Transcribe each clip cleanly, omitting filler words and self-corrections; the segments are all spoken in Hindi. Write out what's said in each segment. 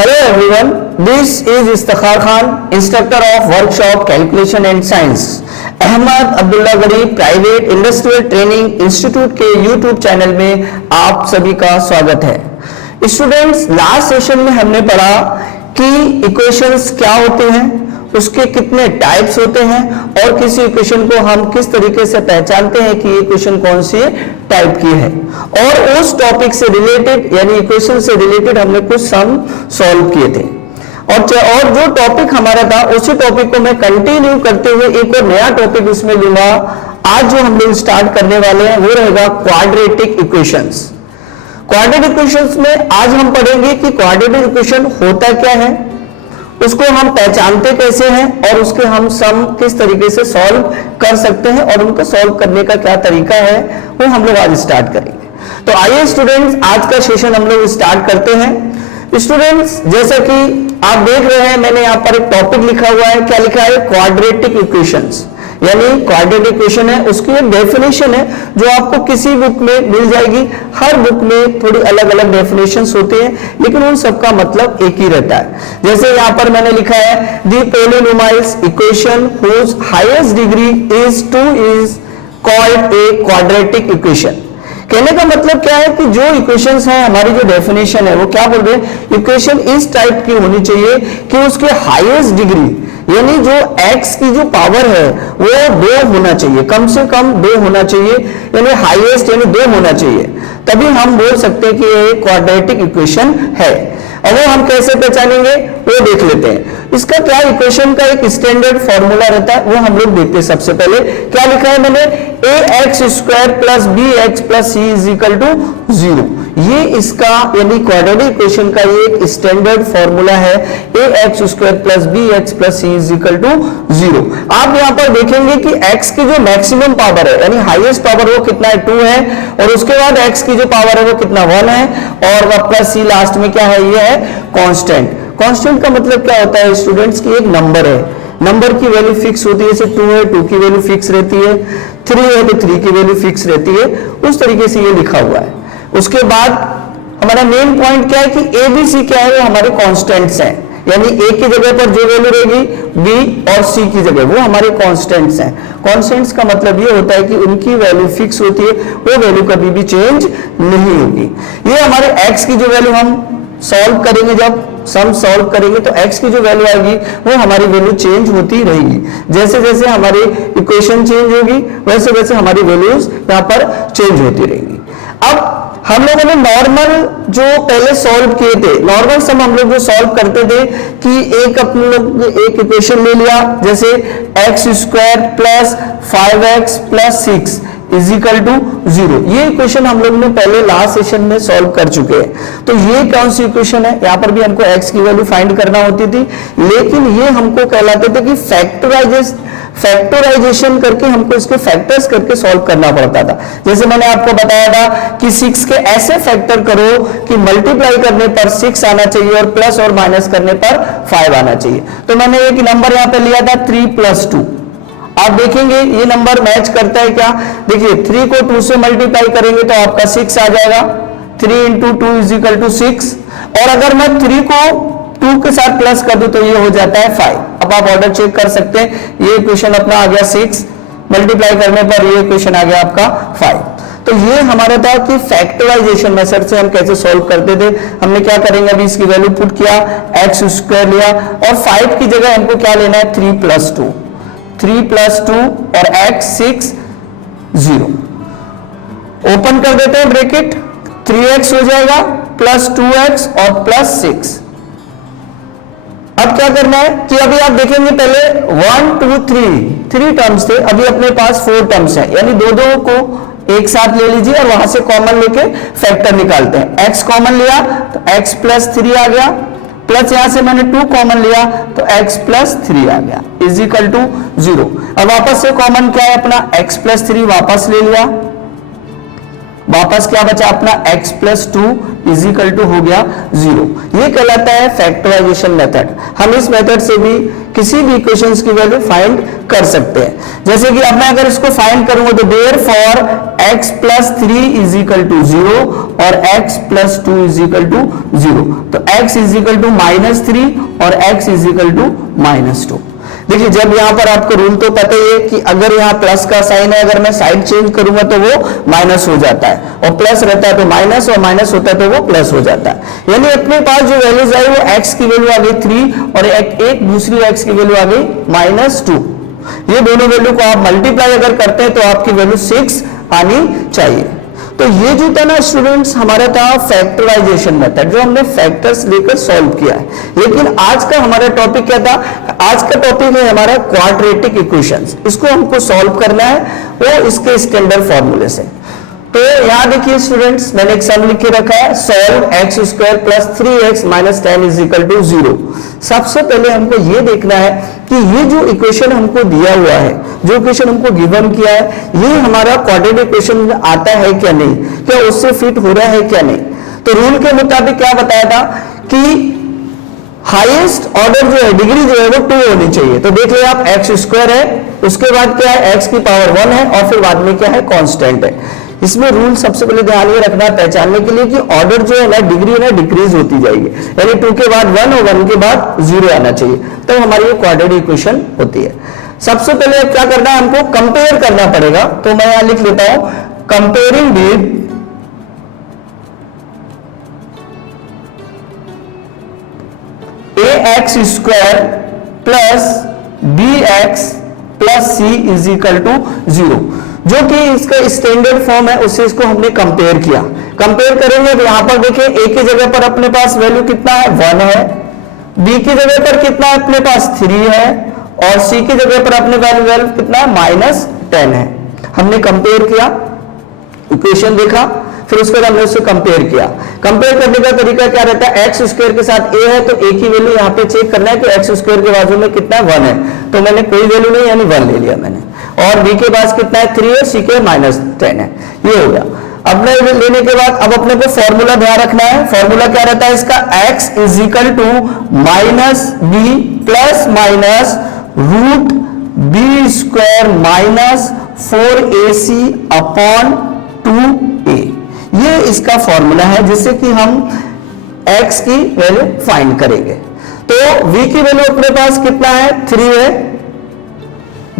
Hello everyone, this is Istakhar Khan, instructor of workshop Calculation and Science, Ahmad Abdullah गरी प्राइवेट इंडस्ट्रियल ट्रेनिंग इंस्टीट्यूट के यूट्यूब चैनल में आप सभी का स्वागत है। स्टूडेंट्स, लास्ट सेशन में हमने पढ़ा कि इक्वेशंस क्या होते हैं, उसके कितने टाइप्स होते हैं और किसी इक्वेशन को हम किस तरीके से पहचानते हैं कि ये इक्वेशन कौन सी टाइप की है, और उस टॉपिक से रिलेटेड यानी इक्वेशन से रिलेटेड हमने कुछ सम सॉल्व किए थे। और जो टॉपिक हमारा था उसी टॉपिक को मैं कंटिन्यू करते हुए एक और नया टॉपिक उसमें लूंगा। आज जो हम लोग स्टार्ट करने वाले हैं वो रहेगा क्वाड्रेटिक इक्वेशंस। क्वाड्रेटिक इक्वेशंस में आज हम पढ़ेंगे कि क्वाड्रेटिक इक्वेशन होता क्या है, उसको हम पहचानते कैसे हैं और उसके हम सम किस तरीके से सॉल्व कर सकते हैं और उनको सॉल्व करने का क्या तरीका है वो हम लोग आज स्टार्ट करेंगे। तो आइए स्टूडेंट्स, आज का सेशन हम लोग स्टार्ट करते हैं। स्टूडेंट्स, जैसा कि आप देख रहे हैं मैंने यहाँ पर एक टॉपिक लिखा हुआ है। क्या लिखा है? क्वाड्रेटिक इक्वेशंस, यानी क्वाड्रेटिक इक्वेशन है, उसकी एक डेफिनेशन है जो आपको किसी बुक में मिल जाएगी। हर बुक में थोड़ी अलग अलग डेफिनेशंस होते हैं, लेकिन उन सबका मतलब एक ही रहता है। जैसे यहाँ पर मैंने लिखा है the polynomials equation whose highest degree is 2 is called a quadratic equation. कहने का मतलब क्या है कि जो इक्वेशंस हैं, हमारी जो डेफिनेशन है वो क्या बोल रहे हैं, इक्वेशन इस टाइप की होनी चाहिए कि उसके हाईएस्ट डिग्री यानी जो x की जो पावर है वो 2 होना चाहिए, कम से कम 2 होना चाहिए, यानी हाईएस्ट यानी 2 होना चाहिए, तभी हम बोल सकते हैं कि ये क्वाड्रेटिक इक्वेशन है। और वो हम कैसे पहचानेंगे वो देख लेते हैं। इसका क्या इक्वेशन का एक स्टैंडर्ड फॉर्मूला रहता है वो हम लोग देखते हैं। सबसे पहले क्या लिखा है मैंने, ax² plus bx plus c is equal to 0। ये इसका यानी क्वाड्रेटिक इक्वेशन का ये एक स्टैंडर्ड फॉर्मूला है, ax² plus bx plus c is equal to 0। आप यहाँ पर देखेंगे कि x की जो मैक्सिमम पावर है यानी हाईएस्ट पावर वो कितना है, 2 है, और उसके बाद x की जो पावर है वो कितना, 1 है, और प्लस c लास्ट में क्या है, ये है कांस्टेंट। कांस्टेंट का मतलब क्या होता है स्टूडेंट्स की एक नंबर है, नंबर की वैल्यू फिक्स होती है। जैसे 2 है, 2 की वैल्यू फिक्स रहती है, 3 है तो 3 की वैल्यू फिक्स रहती है। उस तरीके से ये लिखा हुआ है। उसके बाद हमारा मेन पॉइंट क्या है कि ए बी सी क्या है, वो हमारे कांस्टेंट्स हैं, यानी ए की जगह पर जो वैल्यू रहेगी बी और सी की जगह वो हमारे कांस्टेंट्स हैं। कांस्टेंट्स का मतलब ये होता है कि उनकी वैल्यू फिक्स होती है, वो वैल्यू कभी भी चेंज नहीं होगी। ये हमारे एक्स की जो वैल्यू हम सॉल्व करेंगे, जब सम सॉल्व करेंगे तो x की जो वैल्यू आएगी वो हमारी वैल्यू चेंज होती रहेगी। जैसे जैसे हमारी इक्वेशन चेंज होगी वैसे वैसे हमारी वैल्यूज यहाँ पर चेंज होती रहेंगी। अब हम लोगों ने नॉर्मल जो पहले सॉल्व किए थे, नॉर्मल सम हम लोग जो सॉल्व करते थे कि एक अपने लोग एक इक्वेशन ले लिया, जैसे x² plus 5x plus 6 is equal to 0। ये इक्वेशन हम लोग ने पहले लास्ट सेशन में सॉल्व कर चुके हैं। तो ये कौन सी इक्वेशन है, यहाँ पर भी हमको x की वैल्यू फाइंड करना होती थी, लेकिन ये हमको कहलाते थे कि फैक्टराइजेशन करके हमको इसके फैक्टर्स करके सॉल्व करना पड़ता था। जैसे मैंने आपको बताया था कि 6 के ऐसे फैक्टर करो कि मल्टीप्लाई करने पर 6 आना चाहिए और प्लस और माइनस करने पर 5 आना चाहिए। तो मैंने एक नंबर यहाँ पे लिया था 3 + 2। आप देखेंगे ये नंबर मैच करता है क्या, देखिए 3 को 2 से मल्टीप्लाई करेंगे तो आपका 6 आ जाएगा, 3 × 2 इज इक्वल टू 6, और अगर मैं 3 को 2 के साथ प्लस कर दूं तो ये हो जाता है 5। अब आप ऑर्डर चेक कर सकते हैं, ये इक्वेशन अपना आ गया 6, मल्टीप्लाई करने पर ये इक्वेशन आ गया आपका 5। तो ये हमारा था कि फैक्टराइजेशन मेथड से हम कैसे सॉल्व करते थे। हमने क्या करेंगे, अभी इसकी वैल्यू पुट किया, x² लिया, और 5 की जगह हमको क्या लेना है, 3 + 2, 3 + 2 और x 6 0। ओपन कर देते हैं ब्रैकेट, 3x हो जाएगा प्लस 2x और प्लस 6। अब क्या करना है कि अभी आप देखेंगे पहले 1 2 3 टर्म्स थे, अभी अपने पास 4 टर्म्स हैं, यानी दो को एक साथ ले लीजिए और वहां से कॉमन लेके फैक्टर निकालते हैं। x कॉमन लिया तो x + 3 आ गया, प्लस यहां से मैंने 2 कॉमन लिया तो x + 3 आ गया इज इक्वल टू 0। अब वापस से कॉमन क्या है अपना, x + 3 वापस ले लिया, वापस क्या बचा अपना x प्लस 2 इजिकल टू हो गया 0। ये कहलाता है फैक्टराइजेशन मेथड। हम इस मेथड से भी किसी भी इक्वेशंस की वैल्यू फाइंड कर सकते हैं। जैसे कि अब मैं अगर इसको फाइंड करूंगा तो therefore x plus 3 is equal to 0 और x प्लस 2 इजिकल टू 0, तो x इजिकल टू -3 और x इजिकल टू -2। देखिए जब यहां पर आपको रूल तो पता ही है कि अगर यहां प्लस का साइन है, अगर मैं साइड चेंज करूंगा तो वो माइनस हो जाता है, और प्लस रहता है तो माइनस, और माइनस होता है तो वो प्लस हो जाता है। यानी अपने पास जो वैल्यूज आई वो x की वैल्यू आ गई 3 और एक दूसरी x की वैल्यू आ गई -2। ये दोनों वैल्यू को आप मल्टीप्लाई अगर करते हैं तो आपकी वैल्यू 6 आनी चाहिए। तो ये जो था ना स्टूडेंट्स हमारा था फैक्टराइजेशन मेथड, जो हमने फैक्टर्स लेकर सॉल्व किया है। लेकिन आज का हमारा टॉपिक क्या था? आज का टॉपिक है हमारा क्वाड्रेटिक इक्वेशंस। इसको हमको सॉल्व करना है वो इसके स्टैंडर्ड फॉर्मूले से। तो यहां देखिए स्टूडेंट्स, मैंने एक सम लिख के रखा है, solve x² plus 3x minus 10 is equal to 0। सबसे पहले हमको ये देखना है कि ये जो इक्वेशन हमको दिया हुआ है, जो इक्वेशन हमको गिवन किया है, ये हमारा क्वाड्रेटिक इक्वेशन में आता है क्या नहीं, क्या उससे फिट हो रहा है क्या नहीं। तो रूल के मुताबिक क्या बताया था कि हाईएस्ट ऑर्डर जो है, डिग्री जो है वो 2 होनी चाहिए। तो देख लिया आप, x² है, उसके बाद क्या है x की पावर 1 है, और फिर बाद में क्या है कांस्टेंट है। इसमें रूल सबसे पहले ध्यान ये रखना है पहचानने के लिए कि ऑर्डर जो है ना, डिग्री है ना, डिक्रीज होती जाएगी। यानी 2 के बाद 1 और 1 के बाद 0 आना चाहिए, तब तो हमारी ये क्वाड्रेटिक इक्वेशन होती है। सबसे पहले क्या करना है, हमको कंपेयर करना पड़ेगा। तो मैं यहां लिख लेता हूं, comparing with ax² plus bx plus c is equal to 0, जो कि इसका स्टैंडर्ड फॉर्म है, उससे इसको हमने कंपेयर किया। कंपेयर करेंगे तो यहां पर देखिए a की जगह पर अपने पास वैल्यू कितना है 1 है, b की जगह पर कितना है अपने पास 3 है, और c की जगह पर अपने पास वैल्यू कितना है -10 है। हमने कंपेयर किया, इक्वेशन देखा, फिर उसके बाद हमने उससे कंपेयर किया। कंपेयर करने का तरीका क्या रहता है, x² के साथ a है तो a की वैल्यू यहाँ पे चेक करना है कि x² के बाजू में कितना है 1 है, तो मैंने कोई वैल्यू नहीं यानी 1 ले लिया मैंने, और b के पास कितना है 3 है, c के -10 है, ये हो गया। अपने लेने के बाद अब अपने को फॉर्मूला ध्यान रखना है। फॉर्मूला क्या रहता है इसका, x is equal to -b plus minus root b² minus 4ac upon 2a। ये इसका फॉर्मूला है जिससे कि हम x की वैल्यू फाइंड करेंगे। तो v की वैल्यू अपने पास कितना है 3 है,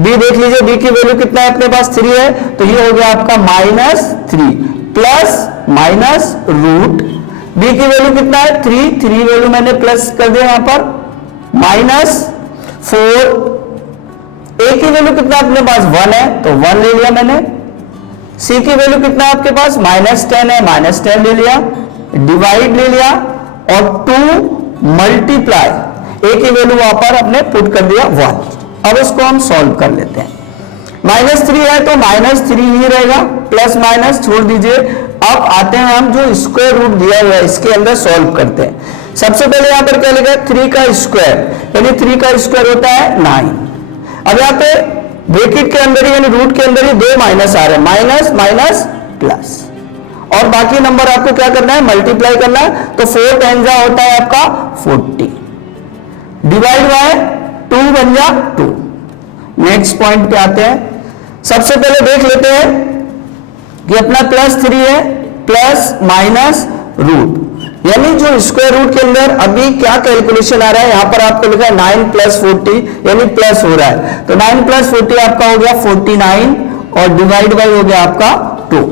b देख लीजिए, b की वैल्यू कितना है अपने पास 3 है, तो ये हो गया आपका -3 प्लस माइनस रूट b की वैल्यू कितना है 3 वैल्यू मैंने प्लस कर दिया यहां पर -4, a की वैल्यू कितना अपने पास 1 है तो 1 ले लिया मैंने, c की वैल्यू कितना है आपके पास -10 है, -10 ले लिया, डिवाइड ले लिया, और 2 मल्टीप्लाई a की वैल्यू वहां पर अपने पुट कर दिया 1। अब इसको हम सॉल्व कर लेते हैं। -3 है तो -3 ही रहेगा, प्लस माइनस छोड़ दीजिए। अब आते हैं हम जो स्क्वायर रूट दिया हुआ है इसके अंदर सॉल्व करते हैं। सबसे पहले यहां पर क्या लिखा है 3 का स्क्वायर, यानी 3 का स्क्वायर होता है 9। अब यहाँ पे ब्रैकेट के अंदर ही यानी रूट के अंदर ही 2 माइनस आ रहे हैं, माइनस माइनस प्लस, और बाकी नंबर आपको क्या करना है मल्टीप्लाई करना है। तो 4 10 होता है आपका 40, डिवाइड बाय 2 बन जा 2। नेक्स्ट पॉइंट पे आते हैं। सबसे पहले देख लेते हैं कि अपना +3 है प्लस माइनस रूट, यानी जो स्क्वायर रूट के अंदर अभी क्या कैलकुलेशन आ रहा है, यहां पर आपको लिखा है 9 + 40 यानी प्लस हो रहा है, तो 9 + 40 आपका हो गया 49, और डिवाइड बाय हो गया आपका 2।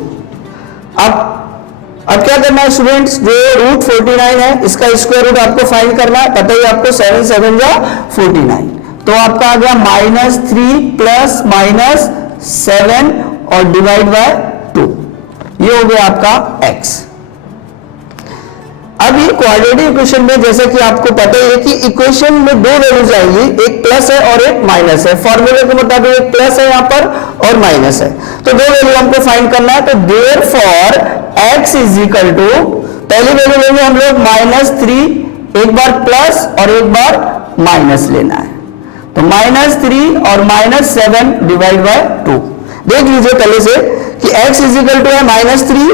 अब क्या करना है स्टूडेंट्स, जो रूट 49 है इसका स्क्वायर रूट आपको फाइंड करना है, पता ही आपको 7 7 जा 49, तो आपका आ गया -3 प्लस -7 और डिवाइड बाय 2, ये हो गया आपका x। अब ये क्वाड्रेटिक इक्वेशन में जैसे कि आपको पता है कि इक्वेशन में 2 वैल्यूज आएंगी, एक प्लस है और एक माइनस है। फॉर्मूले के मुताबिक एक प्लस है यहाँ पर और माइनस है, तो 2 वैल्यू हमको फाइंड करना है। तो therefore x is equal to, पहली वैल्यू लेंगे हम लोग -3, एक बार प्लस और एक बार माइनस लेना है, तो -3 और -7 डिवाइड बाय 2। देख लीजिए पहले से कि x इज इक्वल टू है -3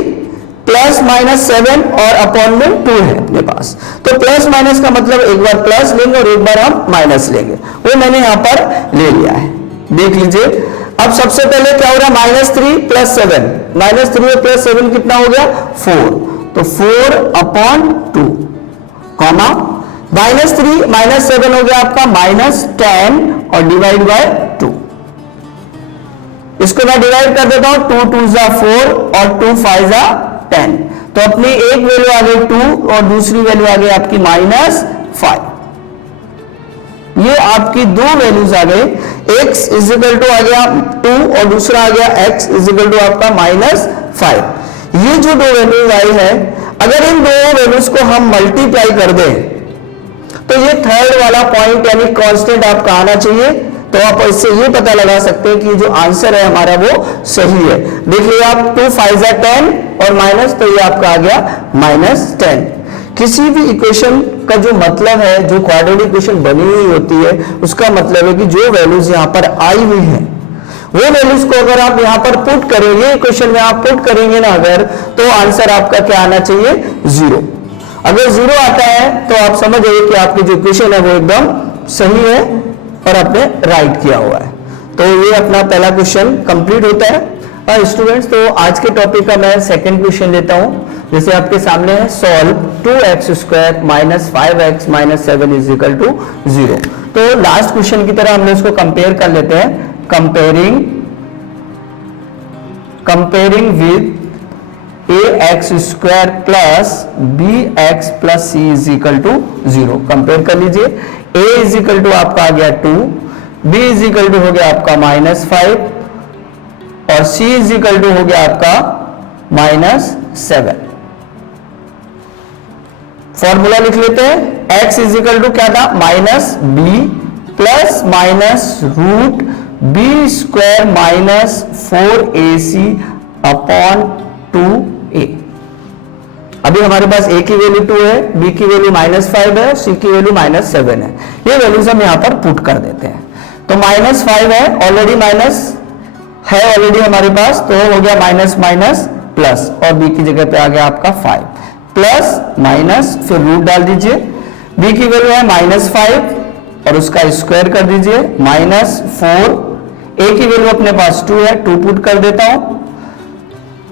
प्लस माइनस 7 और अपॉन में 2 है अपने पास, तो प्लस माइनस का मतलब एक बार प्लस लेंगे और एक बार हम माइनस लेंगे, वो मैंने यहां पर ले लिया है। देख लीजिए, अब सबसे पहले क्या हो रहा है, -3 + 7, -3 और +7 कितना हो गया 4, तो 4 अपॉन 2 कॉमा -3 -7 हो गया आपका -10 और डिवाइड बाय 2। इसको मैं डिवाइड कर देता हूं, 2 2 = 4 और 2 5 = 10, तो अपनी एक वैल्यू आ गई 2 और दूसरी वैल्यू आ गई आपकी -5। ये आपकी दो वैल्यूज आ गए, x = आ गया 2 और दूसरा आ गया x = आपका -5। ये जो दो वैल्यूज आई है, अगर इन दो वैल्यूज को हम मल्टीप्लाई कर दें तो ये थर्ड वाला पॉइंट यानी कांस्टेंट आपका आना चाहिए, तो आप इससे ये पता लगा सकते हैं कि जो आंसर है हमारा वो सही है। देखिए आप 2 5 = 10 और माइनस, तो ये आपका आ गया -10। किसी भी इक्वेशन का जो मतलब है, जो क्वाड्रेटिक इक्वेशन बनी हुई होती है, उसका मतलब है कि जो वैल्यूज यहाँ पर आई हुई है वो वैल्यूज को अगर आप यहाँ पर पुट करेंगे, इक्वेशन में आप पुट करेंगे ना अगर, तो आंसर आपका क्या आना चाहिए 0। अगर 0 आता है तो आप समझ जाइए कि आपकी जो इक्वेशन है वो एकदम सही है और आपने राइट किया हुआ है। तो ये अपना पहला क्वेश्चन कंप्लीट होता है। स्टूडेंट्स, तो आज के टॉपिक का मैं सेकंड क्वेश्चन लेता हूं, जैसे आपके सामने है, सॉल्व 2x² - 5x - 7 = 0। तो लास्ट क्वेश्चन की तरह हमने इसको कंपेयर कर लेते हैं, comparing with ax² + bx + c = 0। Compare कर लीजिए, a = आपका आ गया 2, b = हो गया आपका -5 और c = हो गया आपका -7। फॉर्मूला लिख लेते हैं, x = क्या था, -b ± √b² - 4ac upon 2a। अभी हमारे पास a की वैल्यू 2 है, b की वैल्यू -5 है, c की वैल्यू -7 है। ये वैल्यूज हम यहां पर पुट कर देते हैं, तो -5 है ऑलरेडी, माइनस है ऑलरेडी हमारे पास, तो हो गया माइनस माइनस प्लस, और b की जगह पे आ गया आपका 5 प्लस माइनस, फिर रूट डाल दीजिए, b की वैल्यू है -5 और उसका स्क्वायर कर दीजिए -4, a की वैल्यू अपने पास 2 है, 2 पुट कर देता हूं,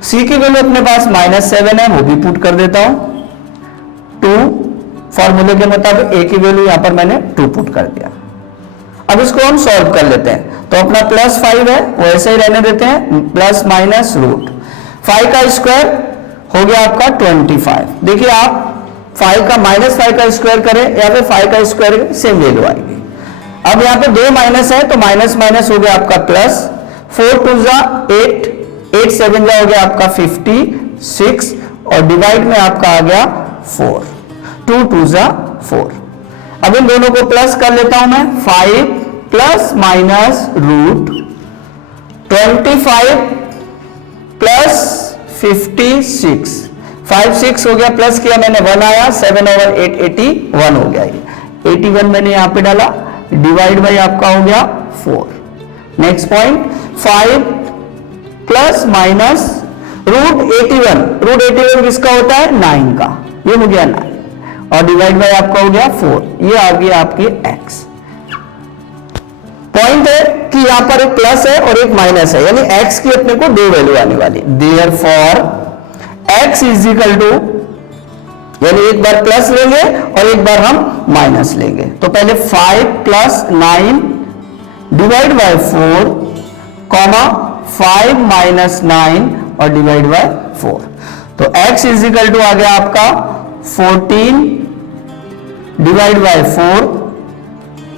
c की वैल्यू अपने पास -7 है, वो भी पुट कर देता हूं 2, फॉर्मूले के मुताबिक a की वैल्यू यहां पर मैंने 2 पुट कर दिया। अब इसको हम सॉल्व कर लेते हैं, तो अपना +5 है वो ऐसे ही रहने देते हैं, प्लस माइनस रूट 5 का स्क्वायर हो गया आपका 25। देखिए आप 5 का -5 का स्क्वायर करें या फिर 5 का स्क्वायर, सेम वैल्यू आएगी। अब यहाँ पे 2 माइनस है तो माइनस माइनस हो गया आपका प्लस, 4 2 = 8, 8 7 हो गया आपका 56 और डिवाइड में आपका आ गया 4, 2 2 = 4। अब इन दोनों को प्लस कर लेता हूं मैं, 5 प्लस माइनस रूट 25 प्लस 56, 5 6 हो गया, प्लस किया मैंने 1 आया, 7/8 81 हो गया, ये 81 मैंने यहां पे डाला, डिवाइड बाई आपका हो गया 4। नेक्स्ट पॉइंट, 5 प्लस माइनस √81 किसका होता है 9 का, ये हो गया 9 और डिवाइड बाय आपका हो गया 4, ये आ गया आपकी x। पॉइंट है कि यहां पर एक प्लस है और एक माइनस है, यानी x की अपने को 2 वैल्यू आने वाली, देयरफॉर x = यानी एक बार प्लस लेंगे और एक बार हम माइनस लेंगे, तो पहले 5 plus 9 divide by 4 comma 5 minus 9 और डिवाइड बाय 4, तो x = आ गया आपका 14 divide by 4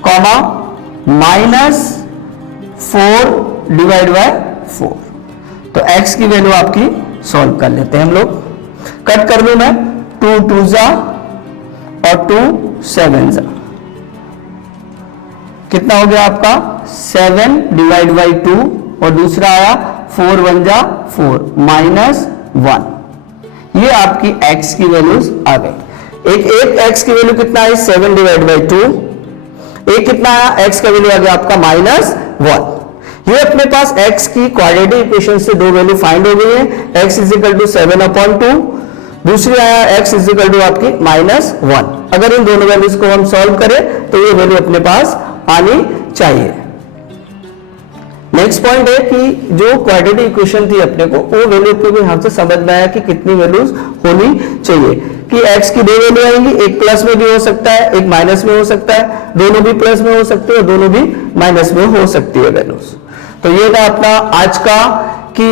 comma -4 divide by 4, तो x की वैल्यू आपकी सॉल्व कर लेते हैं हम लोग। कट कर दूं मैं, 2 2 और 2 7 कितना हो गया आपका 7 डिवाइड बाई 2 और दूसरा आया 4 1 4 -1, ये आपकी x की वैल्यूज आ गई। एक x की वैल्यू कितना है 7 डिवाइड बाई 2, एक कितना आया x का वैल्यू आ गया आपका -1। ये अपने पास x की क्वाड्रेटिक इक्वेशन से दो वैल्यू फाइंड हो गई है, x इज इक्वल टू 7/2, दूसरी आया x इज इक्वल टू आपकी -1। अगर इन दोनों वैल्यूज को हम सॉल्व करें तो ये वैल्यू अपने पास आनी चाहिए। नेक्स्ट पॉइंट है कि जो क्वाड्रेटिक इक्वेशन थी अपने को, वो वैल्यू अपने को यहां से समझ में आया कि कितनी वैल्यूज होनी चाहिए, कि x की दो वैल्यू आएंगी, एक प्लस में भी हो सकता है, एक माइनस में हो सकता है, दोनों भी प्लस में हो सकती है और दोनों भी माइनस में हो सकती है वैल्यूज। तो ये था अपना आज का कि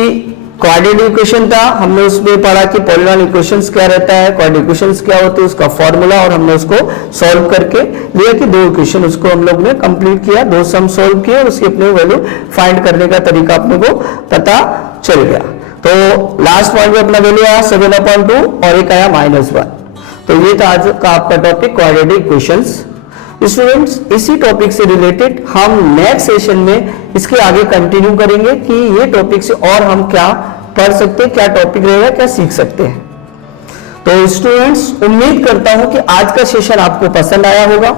क्वाड्रेटिक इक्वेशन था, हमने उसमें पढ़ा कि पॉलीनॉमियल इक्वेशंस क्या रहता है, क्वाड्रेटिक इक्वेशंस क्या होते हैं, उसका फॉर्मूला, और हमने उसको सॉल्व करके लिया कि दो इक्वेशन उसको हम लोग ने कंप्लीट किया, दो सम सॉल्व किए और उसकी अपने वैल्यू फाइंड करने का तरीका अपने को पता चल गया। तो लास्ट पॉइंट में अपना वैल्यू आया 7/2 और एक आया -1। तो ये था आज का आपका टॉपिक क्वाड्रेटिक इक्वेशंस। स्टूडेंट्स, इसी टॉपिक से रिलेटेड हम नेक्स्ट सेशन में इसके आगे कंटिन्यू करेंगे कि ये टॉपिक से और हम क्या पढ़ सकते हैं, क्या टॉपिक रहेगा, क्या सीख सकते हैं। तो स्टूडेंट्स, उम्मीद करता हूं कि आज का सेशन आपको पसंद आया होगा।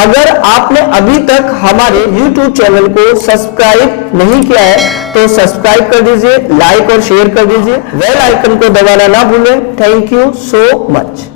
अगर आपने अभी तक हमारे YouTube चैनल को सब्सक्राइब नहीं किया है तो सब्सक्राइब कर दीजिए, लाइक और शेयर कर दीजिए, बेल आइकन को दबाना ना भूलें। Thank you so much.